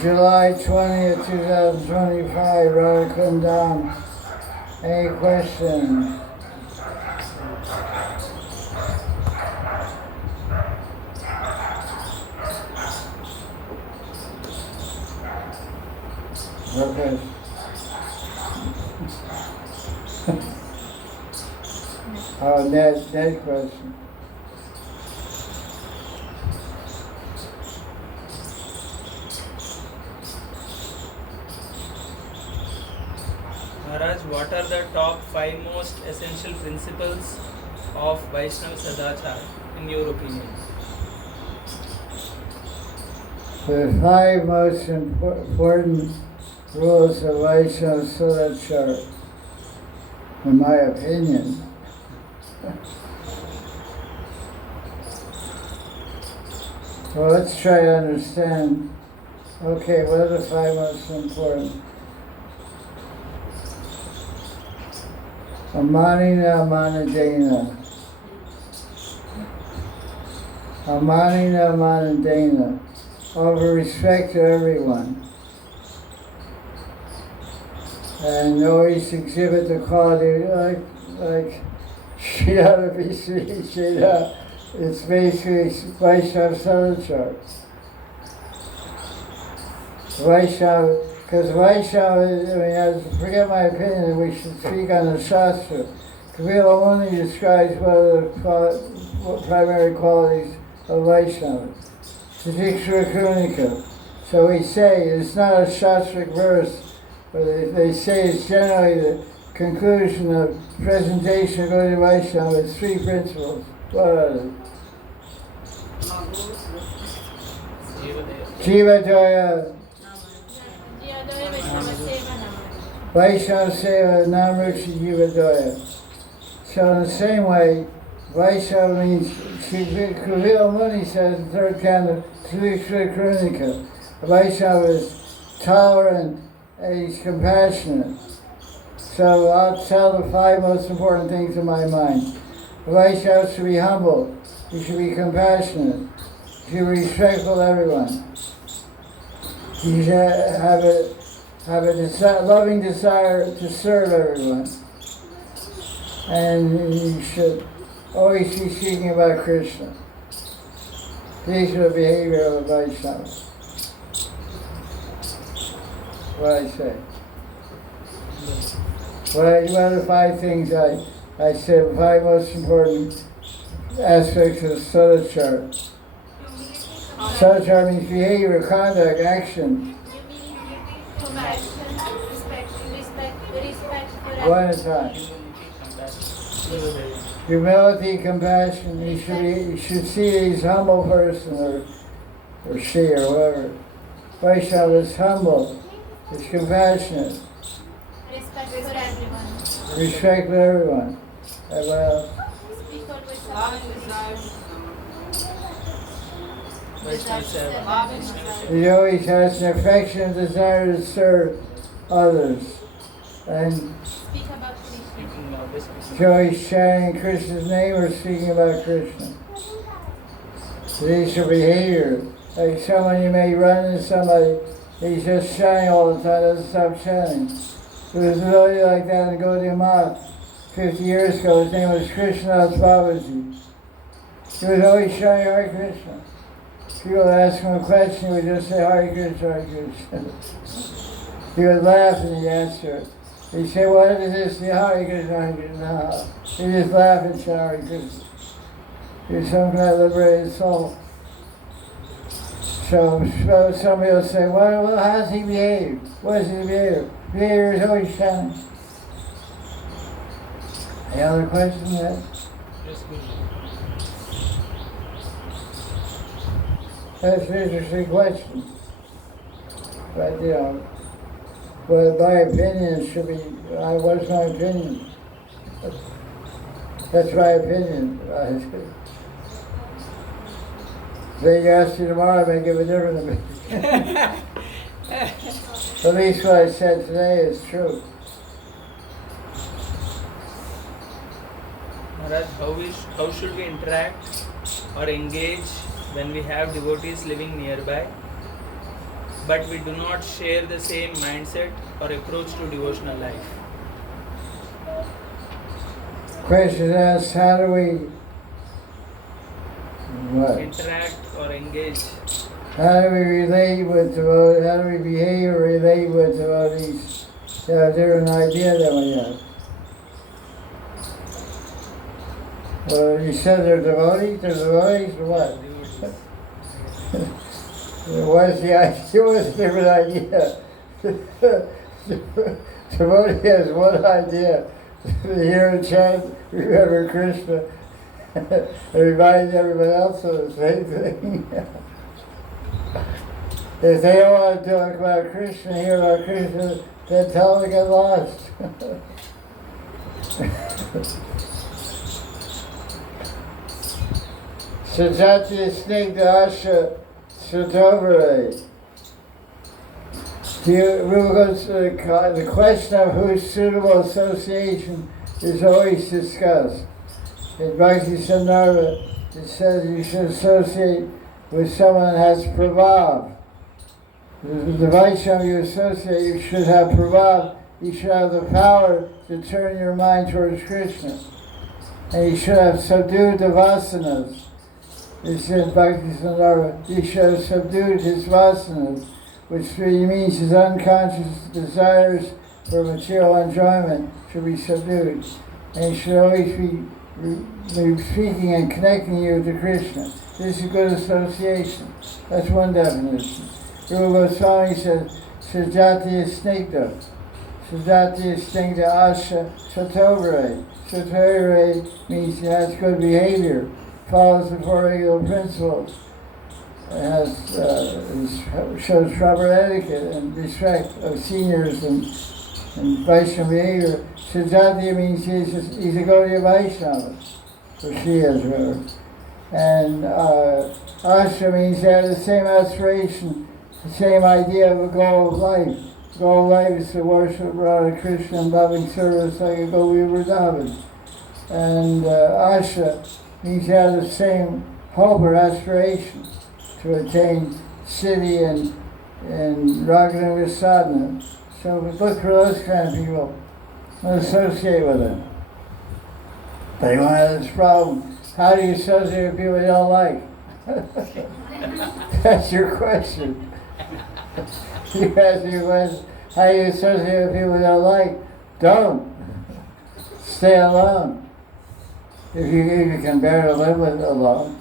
July 20th, 2025, Radha Kunda. Any questions? Okay. Oh, Ned question. Maharaj, what are the top 5 most essential principles of Vaishnava Sadhachar in your opinion? The 5 most important rules of Vaishnava Sadhachar, in my opinion. Well, let's try to understand. Okay, what are the 5 most important? Amanina manadena. Amanina manadena. Offer respect to everyone. And always exhibit the quality like Shri be Shri. It's basically Vaishnava Sadhachar. Vaishnava, because Vaishnava, I forget my opinion, we should speak on the Shastra. Kapila only describes what primary qualities of Vaishnava. Siddhanta Krunika. So we say, it's not a Shastric verse, but they say it's generally the conclusion of presentation of Gaudiya Vaisnava with 3 principles. What are they? Jaya Jaya Vaishnava Seva Namruchi Jiva Jaya. So in the same way, Vaishnava means, Kavila Muni says in the 3rd canto, Siddhanta Krunika, Vaishnava is tolerant and he's compassionate. So I'll tell the 5 most important things in my mind. The Vaishnava should be humble, he should be compassionate, he should be respectful to everyone. He should have a loving desire to serve everyone. And he should always be speaking about Krishna. These are the behavior of a Vaishnava. What I say. What are the 5 things I said, 5 most important aspects of Sadhachar. Sadhachar means behavior, conduct, action. One at a time. Humility, compassion. You should see he's a humble person, or she, or whatever. Vaishnava is humble. He's compassionate. Respect for everyone. And what else? He always has an affectionate desire to serve others. And so he's chanting Krishna's name or speaking about Krishna. These are behavior. Like someone, you may run into somebody, he's just chanting all the time, doesn't stop chanting. There was a devotee like that in Gaudiya Vaisnava 50 years ago. His name was Krishna Babaji. He was always chanting Hare Krishna. People would ask him a question, he would just say Hare Krishna, Hare Krishna. He would laugh and he'd answer it. He'd say, what is this? Hare Krishna, Hare Krishna. He'd just laugh and say Hare Krishna. He was some kind of liberated soul. So somebody will say, well, how does he behave? What is his behavior? Behavior is always chanting. Any other questions yet? That's an interesting question. But, but my opinion should be, what's my opinion? That's my opinion. If you ask me tomorrow, I may give a different opinion. At least what I said today is true. Maharaj, how should we interact or engage when we have devotees living nearby but we do not share the same mindset or approach to devotional life. Question asks, how do we interact or engage? How do we relate with devotees? How do we behave or relate with devotees that have a different idea than we have? Well, you said they're devotees? They're devotees or what? What's the idea? What's the different idea? Devotee has one idea. To hear and chant, remember Krishna, and remind everyone else of the same thing. If they don't want to talk about Krishna, hear about Krishna, then tell them to get lost. Sajati snigdha asha satovare. The question of whose suitable association is always discussed. In Bhakti Sandarbha, it says you should associate with someone that has prabhav. The Vaishnava you associate, you should have prabhav. You should have the power to turn your mind towards Krishna. And you should have subdued the vasanas. It says in Bhakti Sandarbha, you should have subdued his vasanas, which really means his unconscious desires for material enjoyment should be subdued. And he should always be speaking and connecting you to Krishna. This is good association. That's one definition. Rupa Goswami says, Sajati snigdha. Sajati snigdha asha satovare. Satovare means he has good behavior, follows the four regular principles, shows proper etiquette and respect of seniors and Vaishnava behavior. Sajati means he's a Gaudiya Vaisnava, or she is rather. And Asha means they have the same aspiration, the same idea of a goal of life. The goal of life is to worship Radha Krishna and loving service like a Gopal Vrindavan. And Asha means they have the same hope or aspiration to attain siddhi and Raga sadhana. So look for those kind of people and associate with them. They won't have this problem. How do you associate with people you don't like? That's your question. You ask your question, how do you associate with people you don't like? Don't. Stay alone. If you can bear to live with alone.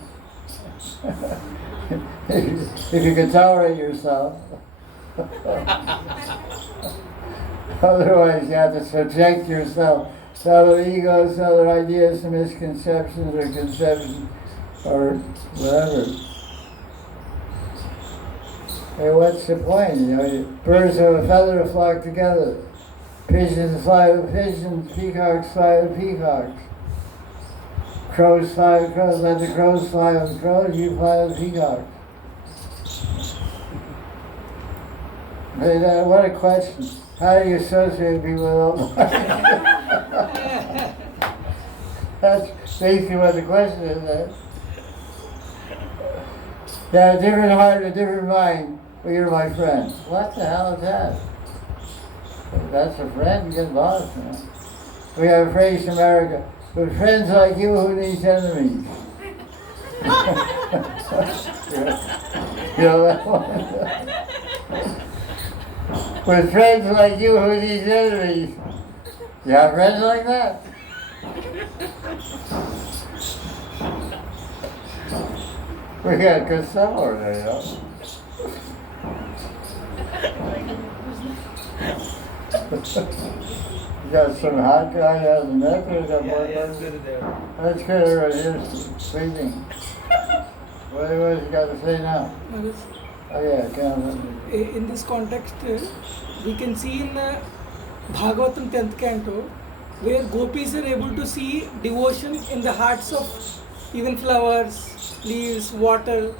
If you can tolerate yourself. Otherwise you have to subject yourself to other egos, other ideas, and misconceptions or conceptions or whatever. Hey, what's the point? You know, birds of a feather flock together. Pigeons fly with pigeons, peacocks fly with peacocks. Crows fly with crows, let the crows fly with crows, you fly with peacocks. Hey, what a question. How do you associate people with all That's basically what the question is. You have a different heart, a different mind, but you're my friend. What the hell is that? If that's a friend, you get lost. You know? We have a phrase in America, with friends like you, who needs enemies? You know that one? With friends like you, who needs enemies? You have friends like that? We got good stuff over there, you know. You got some hot guy out in the neck, or got more good there. That's good, everybody here's speaking. What you got to say now? Oh yeah, in this context, we can see in Bhagavatam 10th canto, where gopis are able to see devotion in the hearts of even flowers, leaves, water,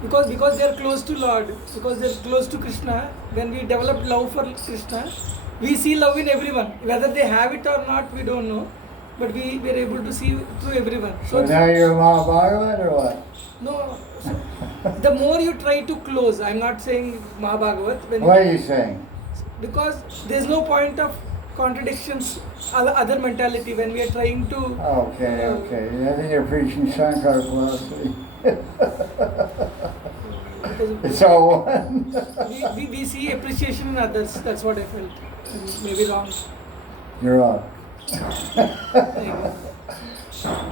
because they are close to Lord, because they are close to Krishna. When we develop love for Krishna, we see love in everyone. Whether they have it or not, we don't know, but we are able to see through everyone. So now you're a Mahabharata or what? No, The more you try to close, I'm not saying Mahabhagavat. What are you saying? Because there's no point of contradictions, other mentality when we are trying to. Okay. I think you're preaching Shankar philosophy. It's all one. we see appreciation in others. That's what I felt. Maybe wrong. You're wrong.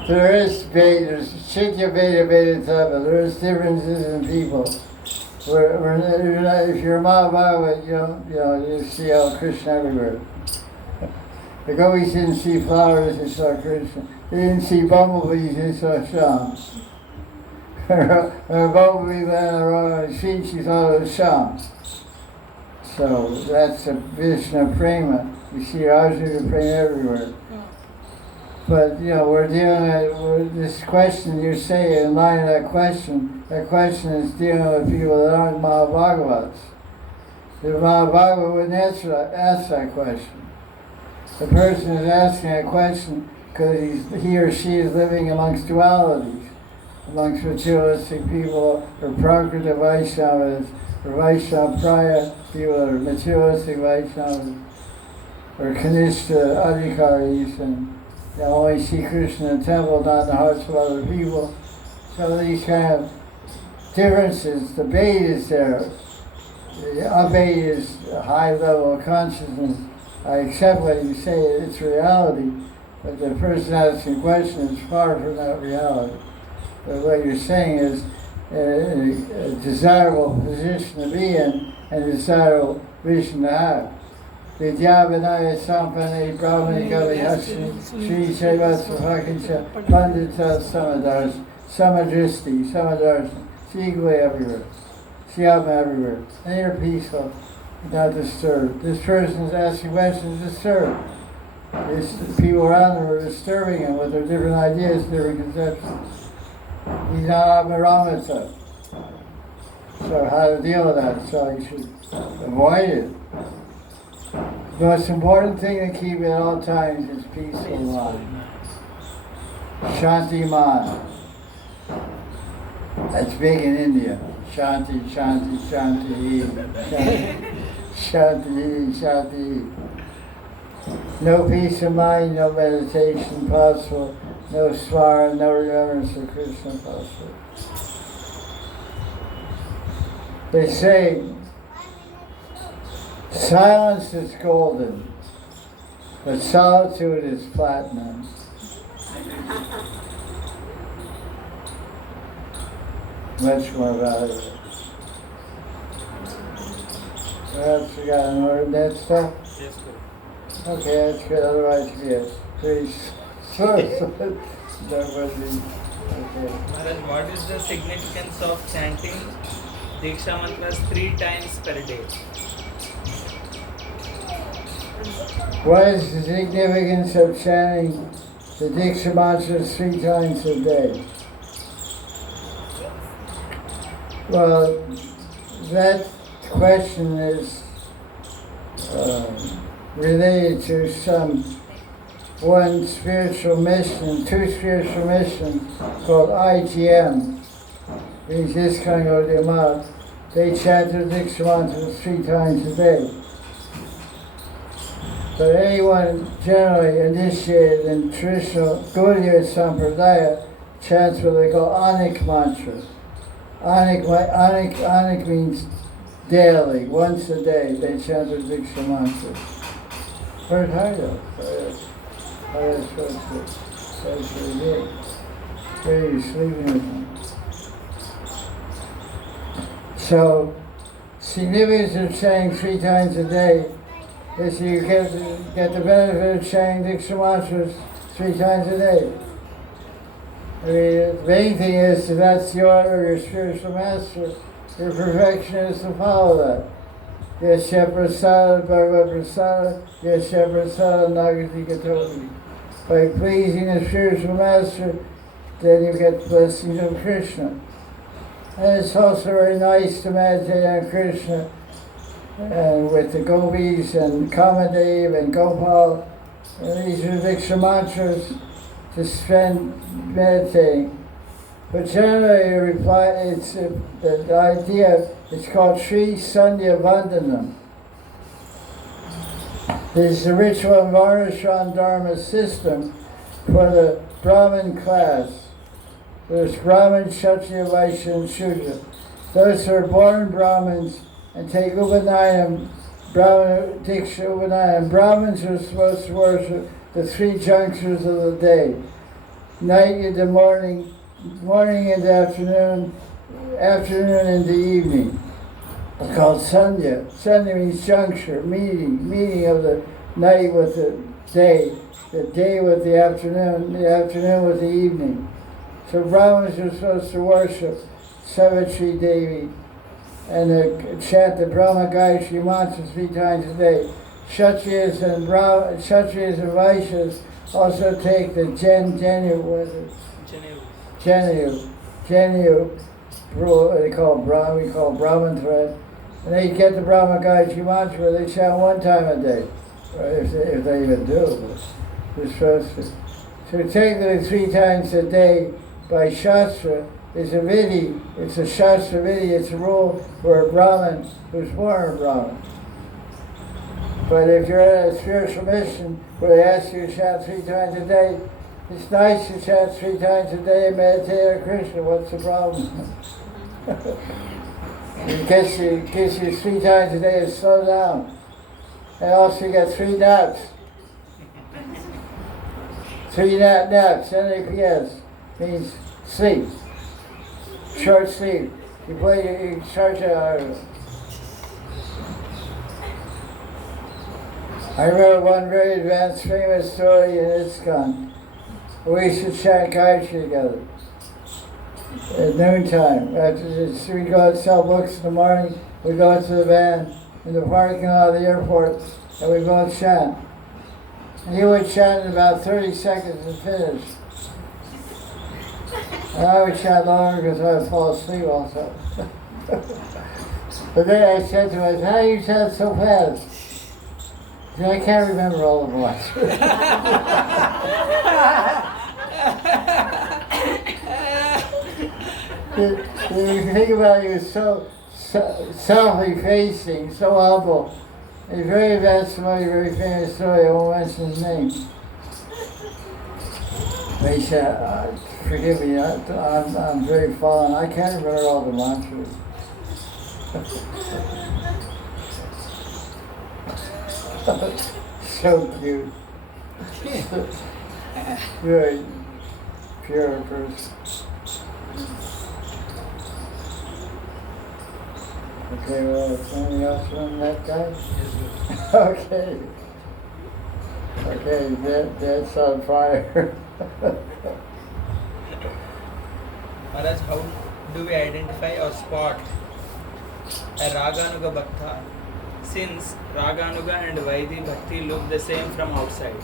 There is there's Shikya Veda Veda Tapa. There is differences in people. If you're Mahabhagavad, you see all Krishna everywhere. The gopis didn't see flowers, they saw Krishna. They didn't see bumblebees, they saw Sham. When a bumblebee landed around on his feet, she thought it was Sham. So that's a Vishnu Prema. You see Arjuna Prema everywhere. But we're dealing with this question you're saying, in line of that question is dealing with people that aren't Mahabhagavats. The Mahabhagavad wouldn't ask that question. The person is asking that question because he or she is living amongst dualities, amongst materialistic people, or Prakriti Vaishnavas, or Vaishnava Praya people, or materialistic Vaishnavas, or Kanishta Adhikaris, and they only see Krishna in the temple, not in the hearts of other people. So these kind of differences, the bait is there. The abate is a high level of consciousness. I accept what you say, it's reality, but the person asking the question is far from that reality. But what you're saying is a desirable position to be in and a desirable vision to have. Vidyavanaya Sampane Brahmani Kali Hashini Sri Srivasvakincha Pandita Samadristi, see equally everywhere. See Atma everywhere. And you're peaceful, not disturbed. This person is asking questions disturbed. The people around them are disturbing him with their different ideas, different conceptions. He's not Atmaramita. So how to deal with that? So you should avoid it. The most important thing to keep at all times is peaceful mind. Shanti man. That's big in India. Shanti, Shanti, Shanti, Shanti, Shanti. No peace of mind, no meditation possible, no smara, no remembrance of Krishna possible. They say silence is golden, but solitude is platinum. Much more valuable. Perhaps we got an order that stuff? Yes, sir. Okay, that's good. Otherwise, you'd be a pretty source. Okay. Maharaj, what is the significance of chanting Diksha mantras 3 times per day? What is the significance of chanting the Diksha mantras 3 times a day? Well, that question is related to one spiritual mission, 2 spiritual missions called IGM, means this kind of Gaudiya. They chant the Diksha mantras 3 times a day. But anyone generally initiated in traditional Gaudiya Sampradaya chants what they call Anik mantra. Anik means daily, once a day, they chant the Diksha mantra. Heard Hari Where are you sleeping with them? So, significance of chanting 3 times a day is you get the benefit of chanting Diksha mantras 3 times a day. I mean, the main thing is, if that's the order of your spiritual master, your perfection is to follow that. Yasya prasada bhagavad prasada, yasya prasada nagati gatovi. By pleasing the spiritual master, then you get the blessings of Krishna. And it's also very nice to meditate on Krishna, and with the gopis and Kamadev and Gopal, and these are Diksha mantras to spend meditating. But generally, the idea is called Sri Sandhya Vandanam. This is the ritual and Varnashram Dharma system for the Brahmin class. There's Brahmin, Kshatriya, Vaishya, and Shudra. Those who are born Brahmins and take Upanayam, Brahmana, Diksha Upanayam. Brahmins are supposed to worship the three junctures of the day. Night into morning, morning into afternoon, afternoon into evening. It's called Sandhya. Sandhya means juncture, meeting of the night with the day with the afternoon with the evening. So Brahmins are supposed to worship Savitri Devi and chant the Brahma Gayatri mantra 3 times a day. Kshatriyas and Vaishyas also take the Jenu rule, we call Brahman thread, and they get the Brahma Gayatri mantra, they chant 1 time a day, or if they even do, but they're supposed to. So take them 3 times a day by Shastra is a vidhi, it's a Shastra vidhi, it's a rule for a Brahmin who's born a Brahmin. But if you're at a spiritual mission where they ask you to chant 3 times a day, it's nice to chant 3 times a day and meditate on Krishna. What's the problem? It gives you 3 times a day to slow down. And also you get 3 naps. 3 naps, NAPS, means sleep. Short sleep. You start to... I wrote one very advanced famous story in ISKCON. We should chant Gayatri together at noontime. We go out and sell books in the morning, we go out to the van in the parking lot of the airport, and we both chant. And he would chant in about 30 seconds and finish. And I would chant longer because I would fall asleep also. But then I said to him, how do you chant so fast? He said, I can't remember all the words. If you think about it, he was so self-effacing, so humble. He's very advanced somebody, very famous story, I won't mention his name. But he said, forgive me, I'm very fallen, I can't remember all the mantras. So cute. Very pure person. Okay, well, anything else from that guy? Okay. Okay, that's on fire. Maharaj, how do we identify or spot a Raganuga Bhakta, since Raganuga and Vaidhi Bhakti look the same from outside?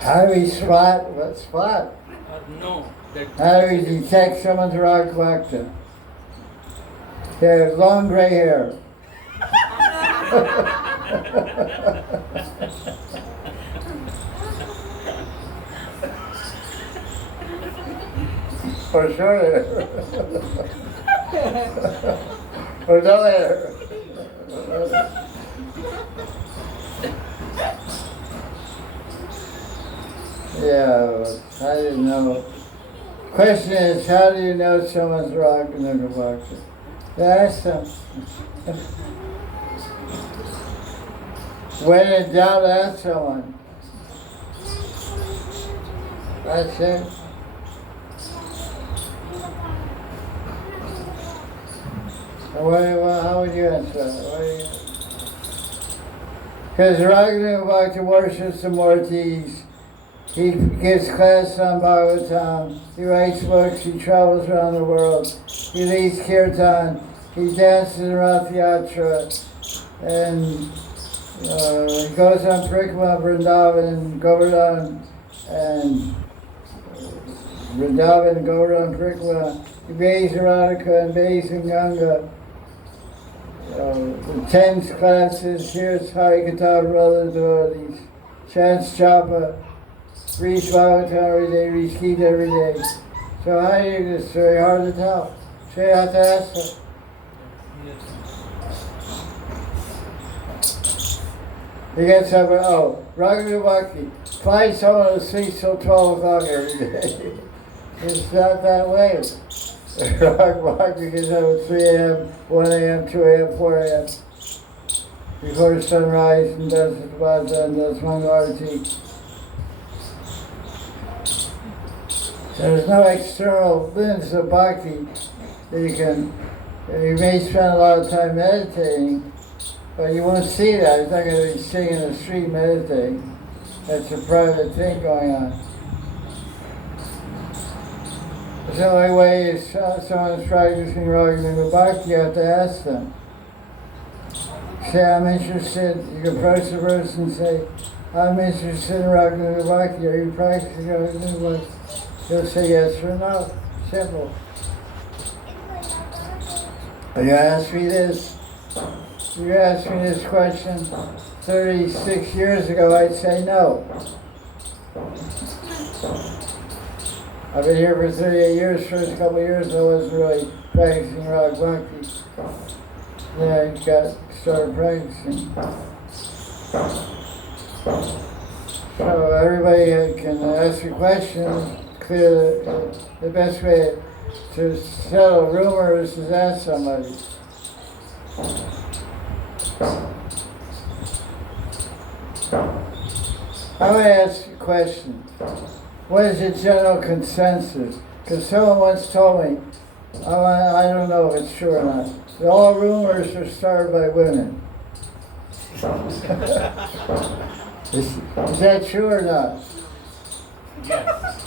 How do we spot? What spot? Or no. How do we detect someone's Raga Bhakta? They have long gray hair. Or short hair. Or no hair. Yeah, I didn't know. Question is, how do you know someone's Raganuga Bhakta? Ask them. When in doubt, ask someone. That's it. How would you answer that? Because Raganuga Bhakta worships the Murtis. He gives classes on Bhagavatam, he writes books, he travels around the world, he leads kirtan, he dances in Rath Yatra, and he goes on Parikramā, Vrindavan, Govardhan, and Vrindavan, Govardhan, Parikramā. He bathes in Radhika and bathes in Ganga. Attends classes, hears Hari Katha from other devotees, chants japa, reads Bhagavatam every day, reads Gita every day. So how do you, it's very hard to tell. So you have to ask them. He gets up and, Raghu Bhakti, find someone who sleeps till 12 o'clock every day. It's not that way. Raghu Bhakti gets up at 3 a.m., 1 a.m., 2 a.m., 4 a.m. before sunrise and does his Madan, does Mangarati. There's no external lens of bhakti that you can, you may spend a lot of time meditating, but you won't see that. It's not going to be sitting in the street meditating. That's a private thing going on. The only way is someone's practicing Raga Bhakti, you have to ask them. Say, I'm interested. You can approach the person and say, I'm interested in Raga Bhakti. Are you practicing Raga Bhakti? He'll say yes or no. Simple. You ask me this. You asked me this question 36 years ago, I'd say no. I've been here for 38 years. First couple of years I wasn't really practicing Raga Bhakti. Then I started practicing. So everybody can ask a question. Clear the best way to settle rumors is ask somebody. I would ask a question. What is the general consensus? Because someone once told me, I don't know if it's true or not, that all rumors are started by women. Is that true or not? Yes.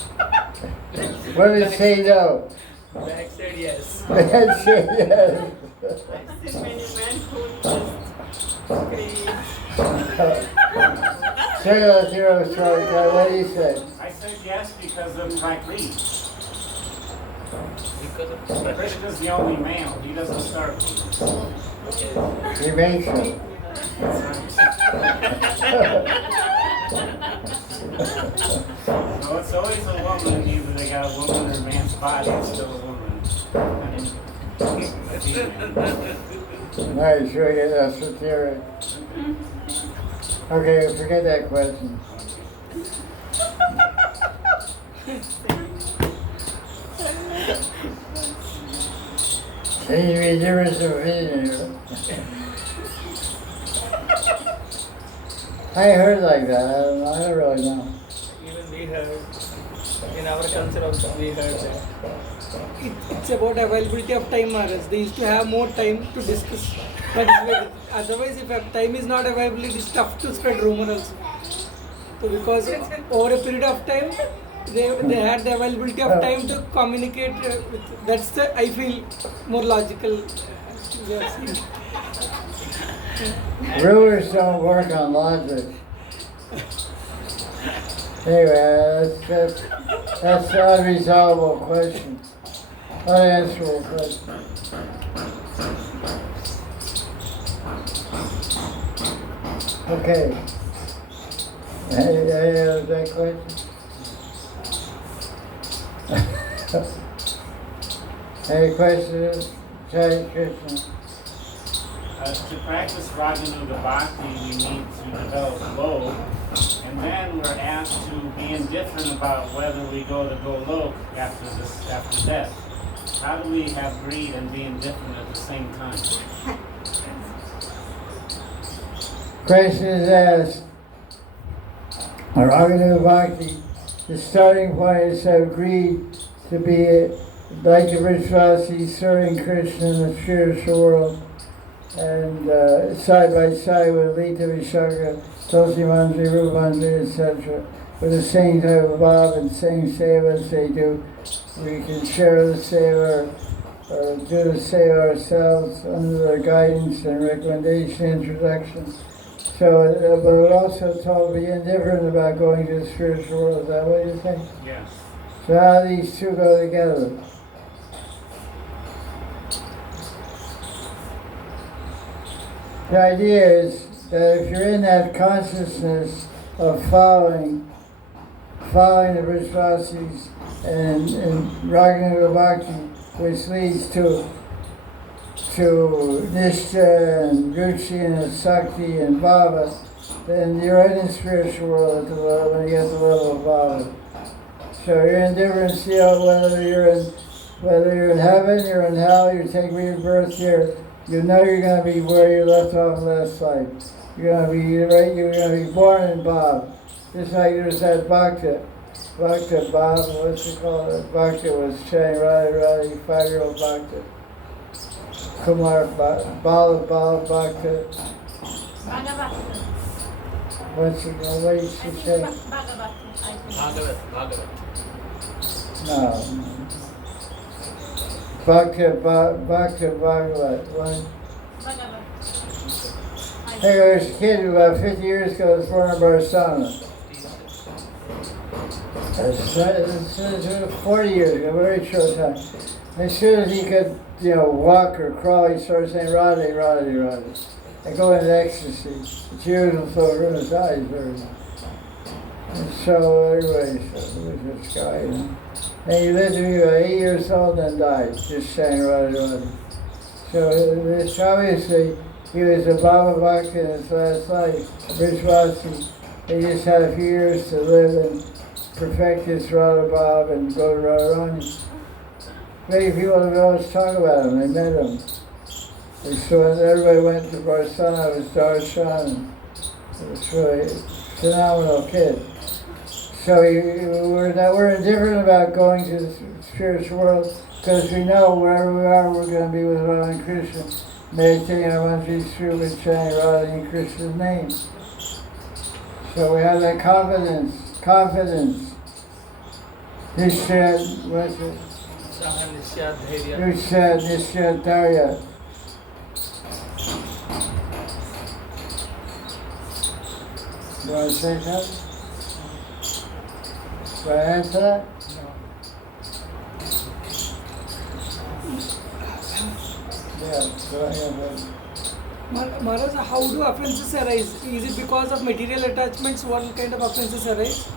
Women say no. Back said yes. Men say yes. I've seen many men who just scream. Say that hero story, guy. What do you say? I said yes because of my creed. Because of Krishna's the only male. He doesn't start with He makes it. So it's always a woman. Either they got a woman or a man's body. It's still a woman. Nice, sure get esoteric. Okay, forget that question. Seems to be a difference of opinion here. I heard like that. I don't really know. even we heard, in our culture also we heard that. It's about availability of time, Maharaj. They used to have more time to discuss. But otherwise, if time is not available, it is tough to spread rumor also. So because over a period of time, they had the availability of time to communicate with. That's the, I feel, more logical way of seeing. Rulers don't work on logic. Anyway, that's an unresolvable question. Unanswerable question. Okay. Any other question? Any questions? Jai Krishna. To practice Raganuga Bhakti, we need to develop love, and then we're asked to be indifferent about whether we go to Golok after death. How do we have greed and be indifferent at the same time? Question is asked, Raganuga Bhakti, the starting point is to have greed, to be like the Vrishvasi serving Krishna in the spiritual world, and side by side with Lita Vishaka, Tulsi Manjari, Rupa Manjari, etc. With the same type of bhav and same seva as they do. We can share the seva or do the seva ourselves under their guidance and recommendation, introduction. So, but we're also told to be indifferent about going to the spiritual world. Is that what you think? Yes. So how do these two go together? The idea is that if you're in that consciousness of following following the Vishvasis and Raganuga Bhakti, which leads to Nishtha and Ruchi and Sakti and Bhava, then you're in the spiritual world at the level, when you get the level of Bhava. So you're in different fields, whether you're in heaven, you're in hell, you take rebirth here, you know you're going to be where you left off last life. You're going to be right. You're going to be born in Bhav. Just like there's that Bhakta Bhav, what's it called? Bhakta was saying, Radhe, 5-year-old Bhakta. Kumar Bala Bhakta. What's it called? What used to say? Bhagavat. No. Bhakta Bhagavat. What? Hey, there was a kid who about 50 years ago was born in Barcelona. 40 years ago, very short time. As soon as he could, walk or crawl, he started saying Radhe, Radhe, Radhe. And go into ecstasy. The tears will flow from his eyes very much. And so everybody said, who is this guy? And he lived to be about 8 years old and died, just saying Radhe, Radhe. So it's obviously he was a Baba Bhakta in his last life, a Vishwasi. He just had a few years to live and perfect his Radha Bhav and go to Radharani. Many people have always talked about him, they met him. And so everybody went to Barcelona, it was darshan. It was really a phenomenal kid. So we're indifferent about going to the spiritual world because we know wherever we are, we're going to be with Radha and Krishna, meditating our monthlies through and chanting Radha and Krishna's name. So we have that confidence. Nishtha, what's it? Nishtha Dharya. You want to say something? Do I answer that? Yeah, go ahead. Maharaj, how do offenses arise? Is it because of material attachments one kind of offenses arise?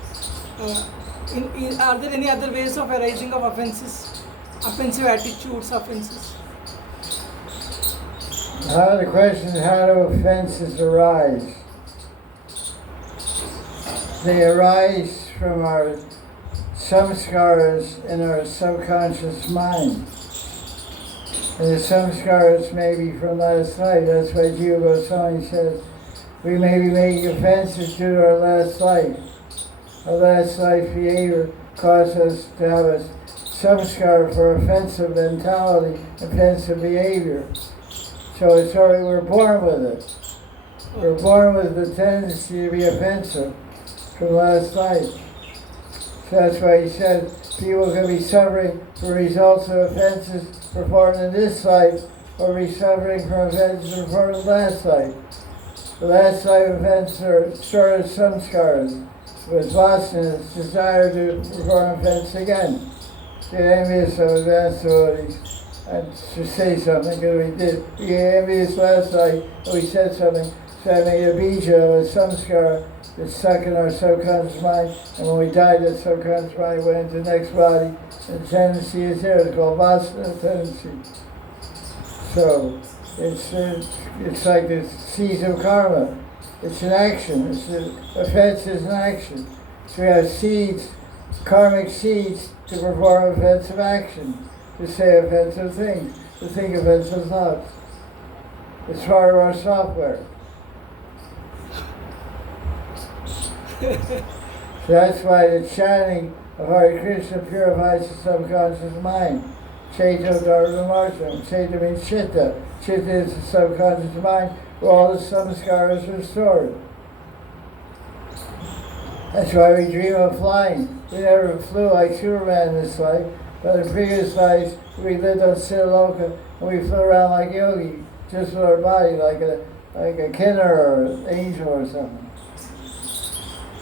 Are there any other ways of arising of offenses? Offensive attitudes, offenses? The question is, how do offenses arise? They arise from our samskaras in our subconscious mind. And the samskaras may be from last life. That's why Jiva Goswami says we may be making offenses due to our last life. Our last life behavior caused us to have a samskara for offensive mentality, offensive behavior. So it's already, we're born with it. We're born with the tendency to be offensive from last life. So that's why he said people can be suffering for results of offenses performed in this life or be suffering from offenses performed in last life. The last life offenses are stored as samskaras. With vasana, it's desire to perform offense again. Get envious of advanced devotees. And to say something, because we did. We get envious last night, and we said something. So I made a bija, a samskara, that's stuck in our subconscious mind. And when we died, that subconscious mind went into the next body. And the tendency is there. It's called vasana tendency. So it's like the seeds of karma. It's an action. Offense is an action. So we have seeds, karmic seeds, to perform offensive action, to say offensive things, to think offensive thoughts. It's part of our software. So that's why the chanting of Hare Krishna purifies the subconscious mind. Chaita Dharma Marsham. Chaita means chitta. Chitta is the subconscious mind where all the samskaras are stored. That's why we dream of flying. We never flew like Superman in this life, but in previous lives we lived on Siddhaloka and we flew around like yogi, just with our body, like a kinner or an angel or something.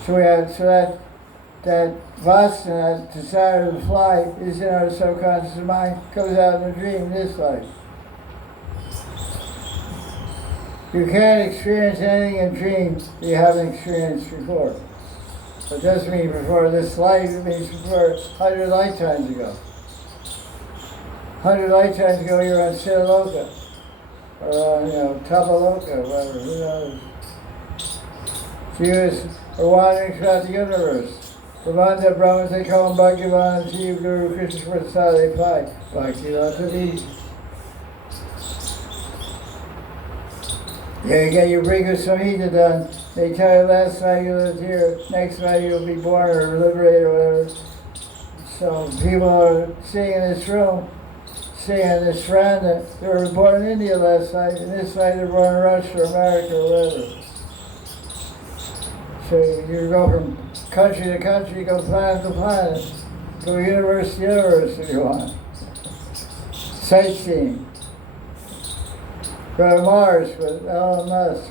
So that vasana, that desire to fly, is in our subconscious mind, comes out in a dream in this life. You can't experience anything in dreams that you haven't experienced before. It doesn't mean before this life, it means before 100 lifetimes ago. 100 lifetimes ago you were on Siddhaloka, or on, Tapaloka, whatever, who knows. She was wandering throughout the universe. Brahmanda Brahmas, they call him Bhagavan, Jiva, Guru, Krishna, Prasad, Pai, Bhakti, Latadi. You get your Briga Samhita done. They tell you last night you lived here, next night you'll be born or liberated or whatever. So people are sitting in this room, sitting in this veranda. They were born in India last night, and this night they're born in Russia or America or whatever. So you go from country to country, go planet to planet, go universe to universe if you want. Sightseeing. Go to Mars with Elon Musk.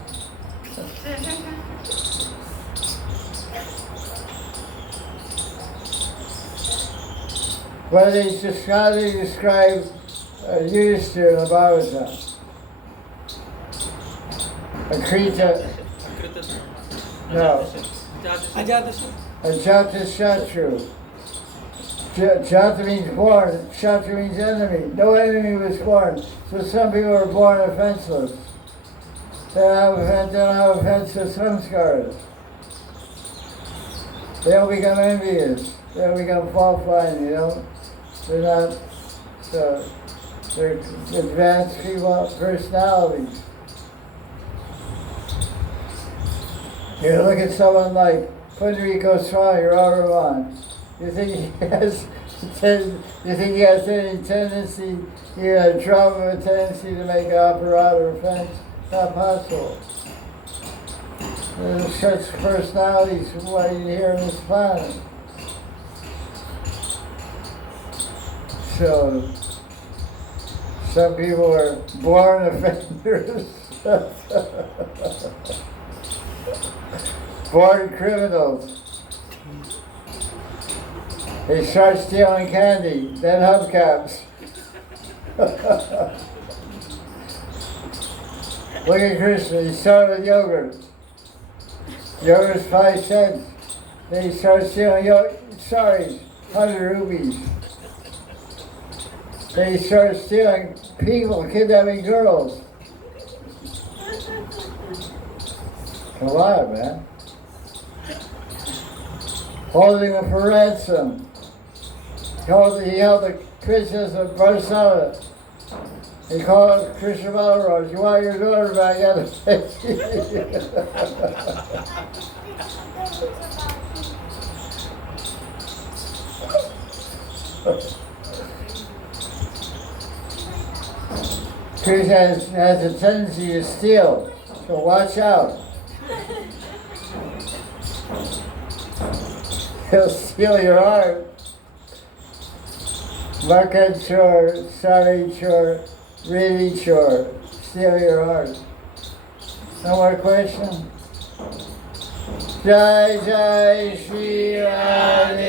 How do they describe Yudhishthira in the Bhagavatam? Akrita, no, Ajata Shatru. Jata means born, Shatru means enemy. No enemy was born. So some people were born offenseless. They don't have offensive samskaras. They don't become envious. They don't become fault-finding, They're not, they're advanced people, personalities. You look at someone like Pundarika Swami or Aravan. You think he has any tendency, a trauma, a tendency to make operatic offense? Not possible. There's such personalities from what you hear on this planet. So, some people are born offenders, born criminals. They start stealing candy, then hubcaps. Look at Krishna, he started with yogurt. Yogurt's 5 cents. Then he started stealing 100 rupees. Then he started stealing people, kidnapping girls. Come on, man. Holding them for ransom. He held the Princess of Barsana. He called Krishna Maharaj, you want your daughter back? You have to pay. Krishna has a tendency to steal, so watch out. He'll steal your heart. Makan chore, sari chore, really chore. Steal your heart. No more question? Jaya Jaya Sri Radhe.